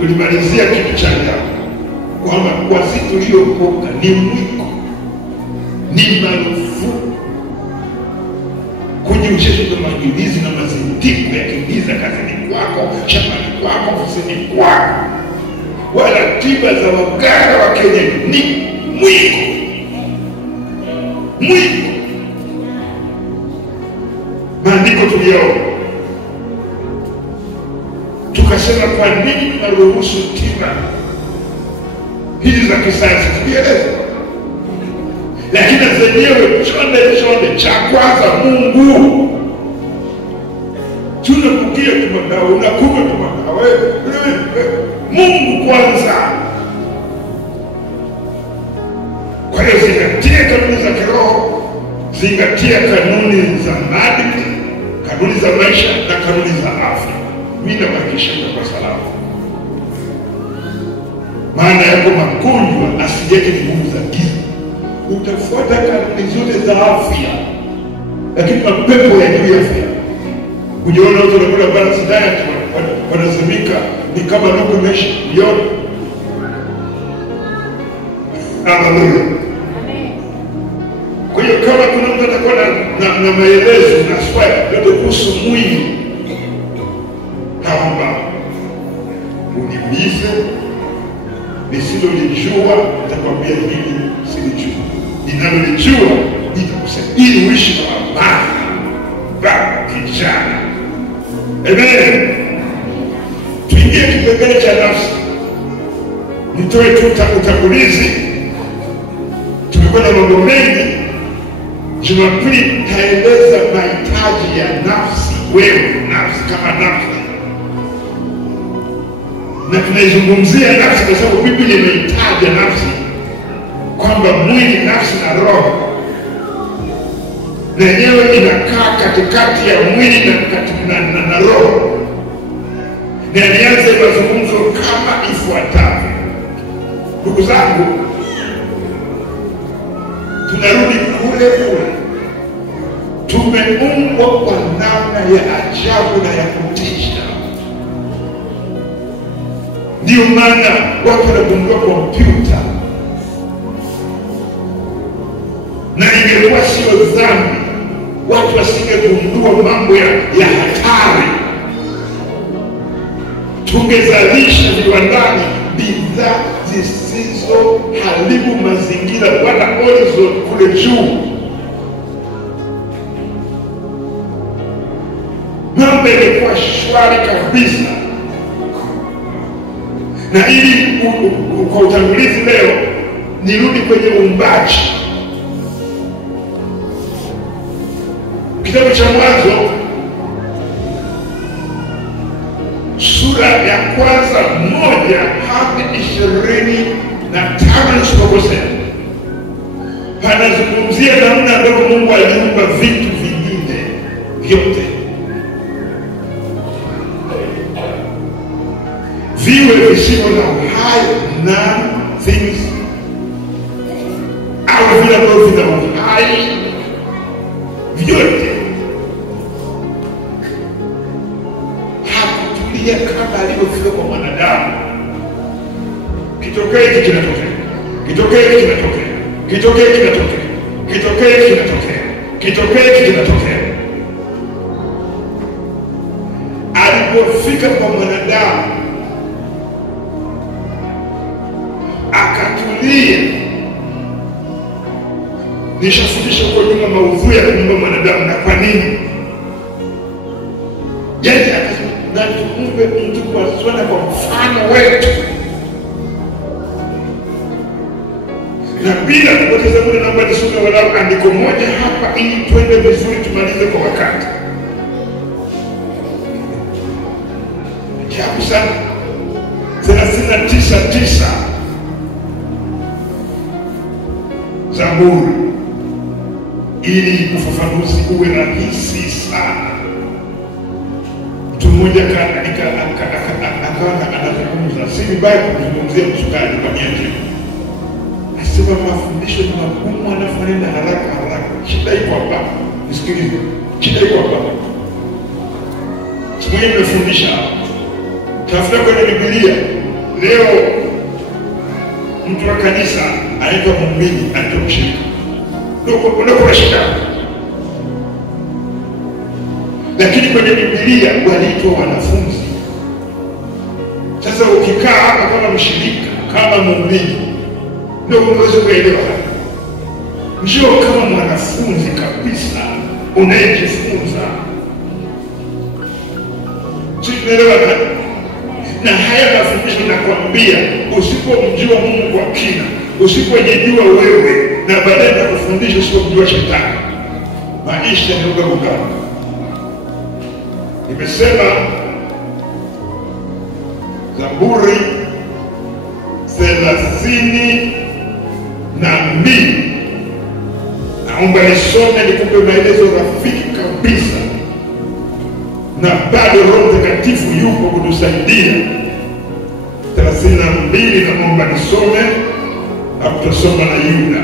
tulimalizia kitu cha ajabu kwamba kwa sisi tuliokoka ni mwiko, ni marufuku kujihusisha na majilizi na mazindiko ya kigiza kazini kwako, shambani kwako, ofisini kwako, wala tiba za waganga wa kienyeji. Ni mwiko, mwiko. Maandiko tuliyaona, tukasema kwa nini tunaruhusu tiba hizi za kisasa? Tulieleza, lakini zenyewe chonde cha kwanza Mungu. Tunakukia tumadawa, unakunywa tumadawa, Mungu kwanza. Kwa hiyo zingatia kanuni za kiroho, zingatia kanuni za maadili, kanuni za maisha na kanuni za afya. Mimi nabakisha kwa salama. Maana yako magonjwa asijeke nguvu za giza. Utafuata kanuni zote za afya, lakini mapepo ya juu ya afya. Ujiona watu wanakula balance diet, wanazimika ni kama nuku meshi. Ujiona? Haleluya. Kwa hiyo kama kuna mtu atakuwa na maelezo na swali yote kuhusu mwili, naomba uniulize. Nisilolijua nitakwambia hili silijua, ninalolijua nitakusema ili uishi na amani baba kijana. Amen. Tuingie kipengele cha nafsi. Nitoe tu utangulizi. Tumekuwa na mambo mengi. Jumapili taeleza mahitaji ya nafsi, wewe nafsi kama nafsi. Na tunaizungumzia nafsi kwa sababu Biblia imehitaja nafsi kwamba mwili, nafsi na roho, na yenyewe inakaa katikati ya mwili na roho. Na nianze mazungumzo kama ifuatavyo. Ndugu zangu, tunarudi kule kule. Tumeumbwa kwa namna ya ajabu na ya kutisha. Ndio maana watu wanagundua kompyuta, na ingekuwa sio dhambi watu wasingegundua mambo ya hatari. Tungezalisha viwandani bidhaa zisizo haribu mazingira wala ozone kule juu. Mambo yalikuwa shwari kabisa. Na ili kwa utangulizi leo nirudi kwenye uumbaji. Kitabu cha Mwanzo sura ya kwanza 1 hadi 25 nisipokosea, panazungumzia namna ambavyo Mungu aliumba vitu vingine vyote viwe visivyo na uhai, na things au vile ambavyo vina uhai vyote. Hakutulia kama alivyofika kwa mwanadamu. Kitokea hiki kinatokea, kitokea hiki kinatokea, kitokea hiki kinatokea, kitokea hiki kinatokea, kitokea hiki kinatokea. Alipofika kwa mwanadamu akatulia. Nishafundisha kwa nyuma maudhui ya kuumba mwanadamu na kwa nini. Yaani na tuumbe mtu kwa sura kwa mfano wetu. Na bila kupoteza muda naomba nisome walau andiko moja hapa ili tuende vizuri tumalize kwa wakati. Ajabu sana. 39:9 Zaburi, ili ufafanuzi uwe rahisi sana. Mtu mmoja akawa anazungumza, si vibaya kuzungumzia mchungaji kwa nia. Asema mafundisho ni magumu, anafanana haraka. Shida iko hapa. Nisikilize. Shida iko hapa. Tumeni nimefundisha. Tafuta kwenye Biblia Leo mtu wa kanisa anaitwa muumini, anaitwa mshirika. Ndio kuna shida. Lakini kwenye Biblia waliitwa wanafunzi. Sasa ukikaa hapa kama mshirika, kama muumini, ndio unaweza kuelewa. Njoo kama mwanafunzi kabisa unayejifunza. Tunaelewa na haya mafundisho nakwambia, usipomjua Mungu kwa kina, usipojijua wewe na baadaye na kufundisha usipomjua shetani, maisha ni ugaruga. Nimesema Zaburi 32. Naomba nisome nikupe maelezo rafiki kabisa, na bado Roho Mtakatifu yupo kutusaidia. 32 naomba nisome, hapo tutasoma na Yuda.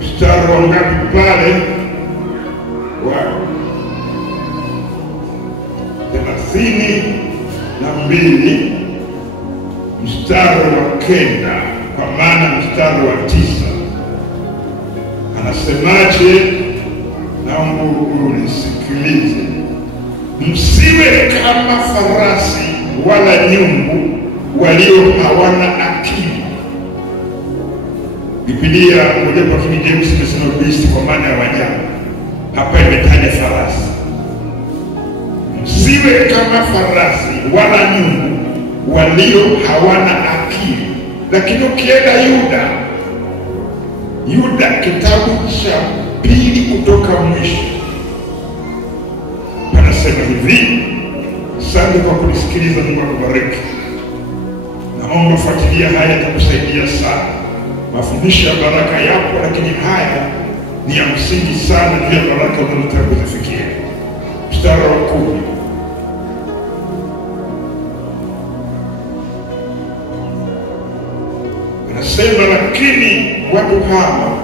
Mstari wa ngapi pale? Wa 32 mstari wa 9, kwa maana mstari wa 9 anasemaje? Naomba unisikilize. Msiwe kama farasi wala nyumbu walio hawana akili. Biblia moja kwa King James imesema beast, kwa maana ya wanyama. Hapa imetaja farasi. Msiwe kama farasi wala nyumbu walio hawana akili. Lakini ukienda Yuda kitabu cha 2 kutoka mwisho, panasema hivi. Asante kwa kunisikiliza, Mungu akubariki. Naomba fuatilia haya, yatakusaidia sana. Mafundisho ya baraka yapo, lakini haya ni ya msingi sana juu ya baraka unayotaka kuzifikia. Mstari wa 10. Anasema, lakini watu hawa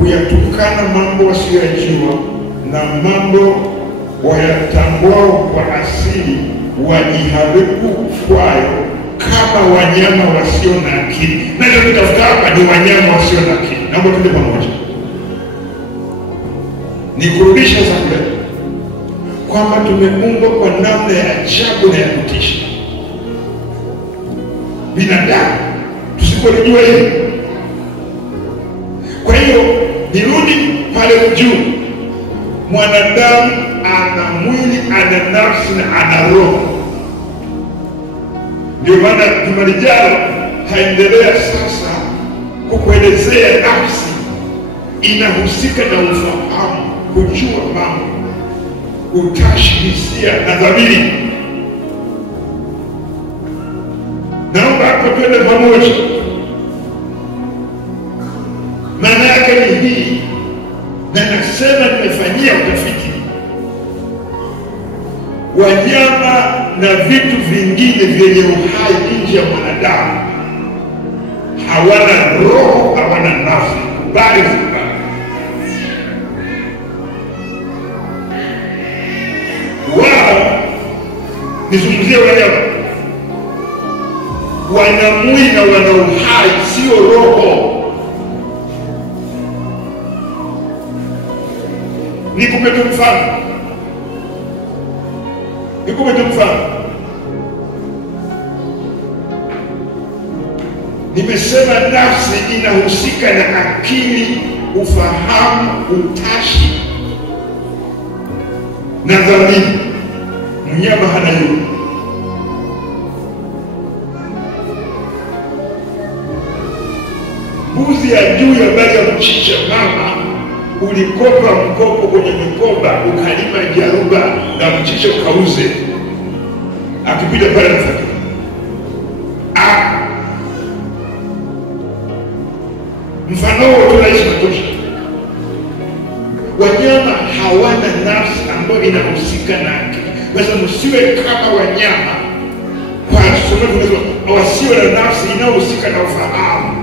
huyatukana mambo wasiyojua, na mambo wayatambao kwa asili wajiharibu kwayo, kama wanyama wasio na akili. Na ndio tutafuta hapa ni wanyama wasio na akili. Naomba tuende pamoja. Nikurudisha sasa kwamba tumeumbwa kwa namna ya ajabu na ya kutisha. Binadamu tusipolijua hili. Kwa hiyo nirudi pale juu. Mwanadamu ana mwili, ana nafsi na ana roho. Ndio maana juma lijalo taendelea sasa kukuelezea nafsi inahusika na ufahamu, kujua mambo, utashi, hisia na dhamiri. Naomba hapa twende pamoja. Maana yake ni hii, na nasema nimefanyia utafiti. Wanyama na vitu vingine vyenye uhai nje ya mwanadamu hawana roho, hawana nafsi, bali wao, nizungumzie wanyama, wana mwili na wana uhai, sio roho. Nikupe tu mfano. Nimesema nafsi inahusika na akili, ufahamu, utashi na dhamiri. Mnyama hana hiyo. Mbuzi ya juu ya bali ya mchicha mama, ulikopa mkopo kwenye mikoba, ukalima jaruba na mchicha ukauze, akipita pale nafaka. Mfano huo tunaishi matosha. Wanyama hawana nafsi ambayo inahusika na akili. Basi msiwe kama wanyama, kwa sababu wasiwe na nafsi inayohusika na ufahamu.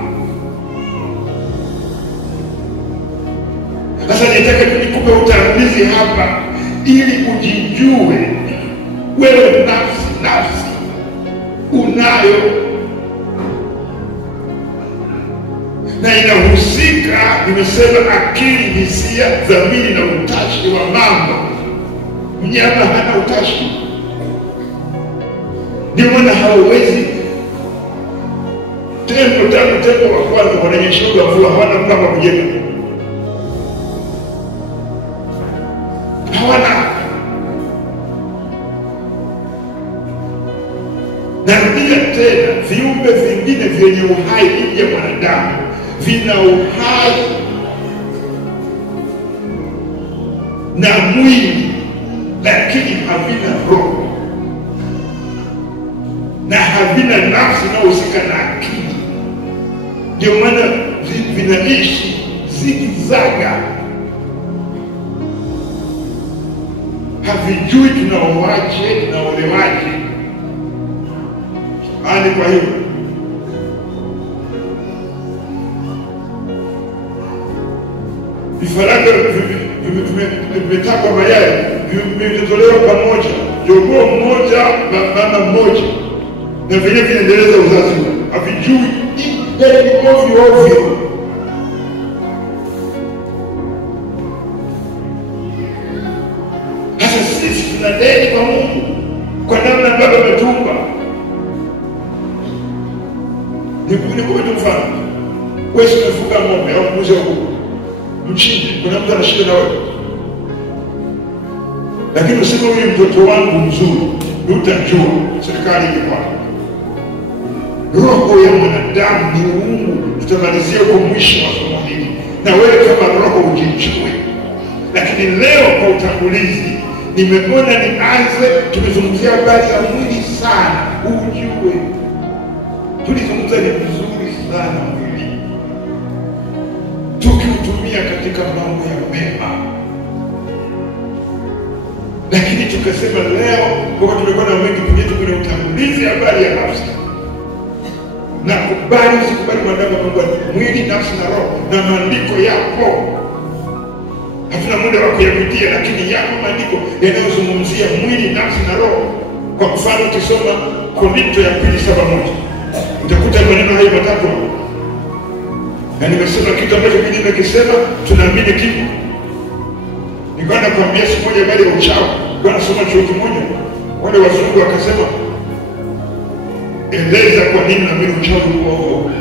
Sasa nitaka nikupe utangulizi hapa ili ujijue wewe nafsi tunayo, na inahusika, nimesema, akili, hisia, dhamiri na utashi wa mambo. Mnyama hana utashi, ndio maana hawezi. Tembo wa kwanza wananyeshoga mvua, hawana mpango wa kujenga, hawana. Narudia tena, viumbe vingine vyenye uhai nje ya mwanadamu vina uhai na mwili, lakini havina roho na havina nafsi inayohusika na akili. Ndio maana vinaishi zikizaga, havijui tunaowaje, tunaolewaje. Ani kwa hiyo vifaranga vimetakwa mayai, vimetolewa pamoja, jogoo mmoja, mama mmoja, na vile vinaendeleza uzazi, havijui ni ovyo. Sasa sisi tuna deni kwa Mungu kwa namna ambavyo ametumba. Nikupe mfano. Wewe unafuga ng'ombe au mbuzi au kuku, mchinje, kuna mtu anashinda na wewe, lakini useme huyu mtoto wangu mzuri, utajua serikali iko. Roho ya mwanadamu ni uungu, tutamalizia kwa mwisho wa somo hili, na wewe kama roho ujijue. Lakini leo kwa utangulizi nimeona nianze, tumezungumzia habari ya mwili sana, ujue. Tulizungumza ni vizuri sana mwili, tukiutumia katika mambo ya mema. Lakini tukasema leo, kwa tumekuwa na wengi kunyetu kwenye utangulizi habari ya nafsi, na kubali usikubali mwanadamu kwamba mwili, nafsi na roho, na maandiko yapo. Hatuna muda wa kuyapitia, lakini yapo maandiko yanayozungumzia mwili, nafsi na roho. Kwa mfano, ukisoma Korinto ya 2:7 utakuta maneno hayo matatu. Na nimesema kitu ambacho mimi nimekisema tunaamini kitu. Nilikuwa nakwambia siku moja baada ya uchawi, kwa nasoma chuo kimoja, wale wazungu wakasema, eleza kwa nini naamini uchawi uko huko.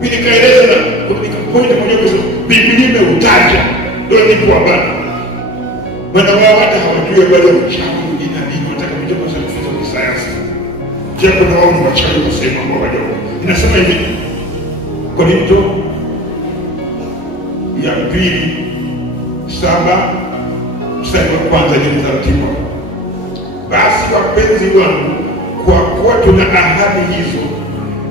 Mimi nikaeleza na nikapointa mwenyewe kusema Biblia imeutaja, ndio nipo hapa. Maana wao hata hawajui habari ya uchawi ina nini, nataka mtu kwa sababu ya sayansi. Japo na wao ni wachawi wasema kwa wadogo. Inasema hivi, Korinto ya 2:7 mstari wa kwanza ni taratibu. Basi wapenzi wangu, kwa kuwa tuna ahadi hizo,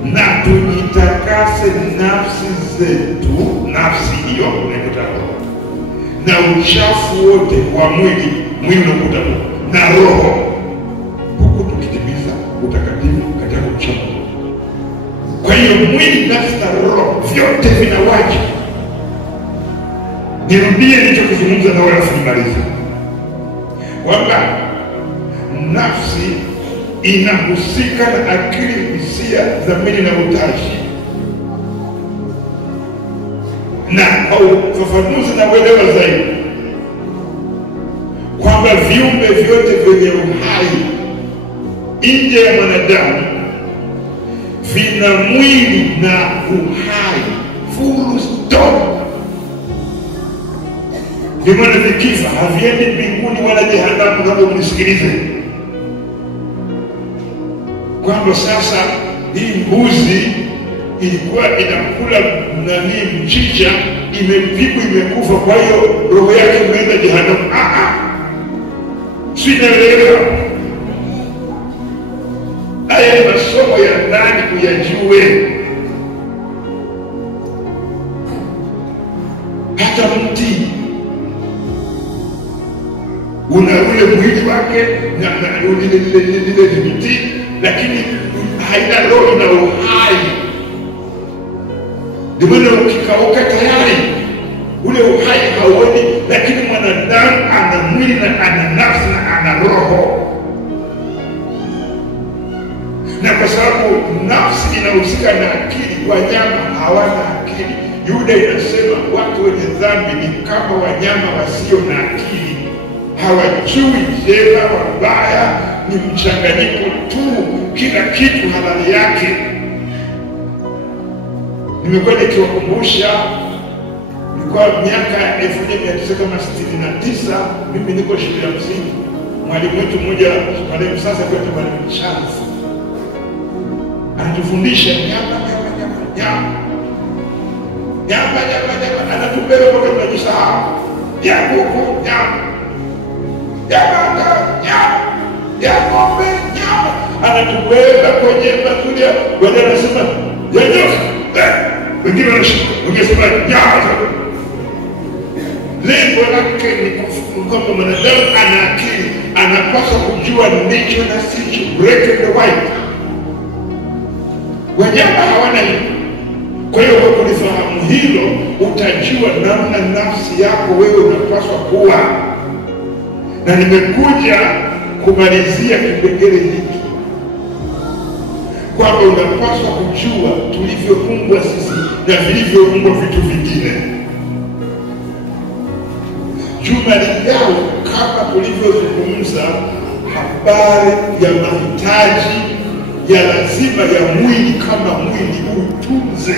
na tujitakase nafsi zetu, nafsi hiyo inakuta, na uchafu wote wa mwili unakuta, na roho, huku tukitimiza utakatifu katika uchafu. Kwa hiyo mwili, nafsi na roho vyote vina wajibu. Nirudie nilichokizungumza na wala simaliza, kwamba nafsi inahusika na akili, hisia, dhamiri na utashi. Na kwa ufafanuzi na uelewa zaidi, kwamba viumbe vyote vyenye uhai nje ya mwanadamu vina mwili na uhai, full stop. Ndio maana vikifa haviendi mbinguni wala jehanamu. Naomba mnisikilize, kwamba sasa hii mbuzi ilikuwa inakula mchicha, imepigwa, imekufa, kwa hiyo roho yake imeenda jehanamu. Sinaelewa. Haya ni masomo ya ndani kuyajue. Hata mti una ule mwili wake na lile mti, lakini haina roho na uhai. Ndio maana ukikauka tayari ule uhai hauoni, lakini mwanadamu ana mwili na ana nafsi na ana roho. Na kwa sababu nafsi inahusika na akili, wanyama hawana akili. Yuda inasema watu wenye dhambi ni kama wanyama wasio na akili, hawajui jema wabaya, ni mchanganyiko tu, kila kitu halali yake. Nimekuwa nikiwakumbusha, nilikuwa miaka 1969, mimi niko shule ya msingi. Mwalimu wetu mmoja, mwalimu sasa kwa mwalimu Charles, anatufundisha nyama, anatupeleka kwa tunajisahau. Ya kuku, nyama. Ya bata, nyama. Ya ng'ombe, nyama. Anatupeleka kwenye masuria, wale wanasema ya nyoka. Wengine wanasema nyama. Lengo lake ni kwamba mwanadamu ana akili, anapaswa kujua ndicho na sicho, black and white. Wanyama hawana hilo. Kwa hiyo kwa kulifahamu hilo, utajua namna nafsi yako wewe unapaswa kuwa. Na nimekuja kumalizia kipengele hiki kwamba unapaswa kujua tulivyoumbwa sisi na vilivyoumbwa vitu vingine. Juma lijalo, kama tulivyozungumza habari ya mahitaji ya lazima ya mwili, kama mwili utunze